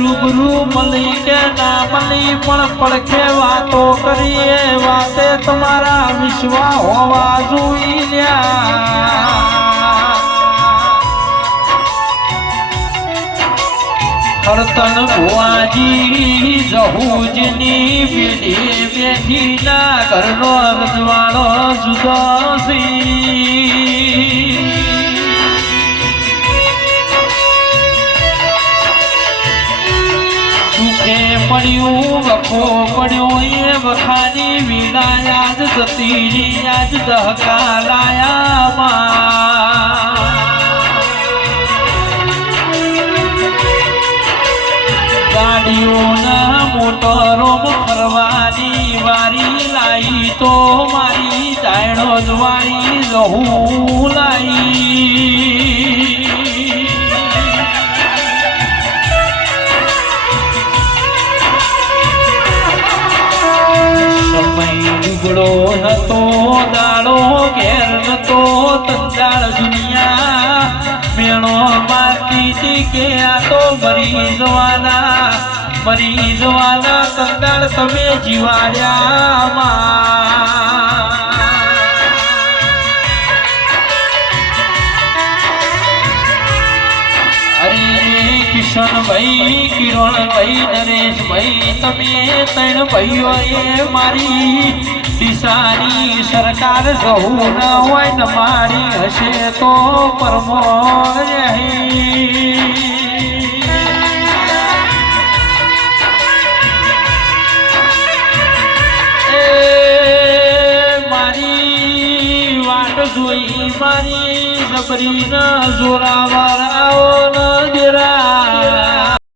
રૂબરૂ મળી કે ના મળી પણ પડખે વાતો કરીએ વાતે તમારા વિશ્વા હોવા જોઈએ હરતન ભુવાજી જહુજની પેઢી બેઠી ના ઘરનો રજવાડો જુદો સુખે પડ્યું વખો પડ્યો એ વખાની વીણા યાદ જતી યાદ દહકા લાયા ગાડીઓના મોટરોમાં ફરવાની વારી લાઈ તો મારી દાયણો જ વારી રહું લાઈ સમય ઉગડો નતો દાડો ઘેર નતો તંદાળ દુનિયા મેણો મારતી હતી કે આ તો મરી જવાના કંદાળ તમે જીવાડ્યા અરે કિશનભાઈ કિરણભાઈ નરેશભાઈ તમે ત્રણ ભાઈઓએ મારી દિશાની સરકાર જવું ન હોય ને મારી હશે તો પરમો જોઈ મારી જબરી ન જોરાવર આવો ન જરા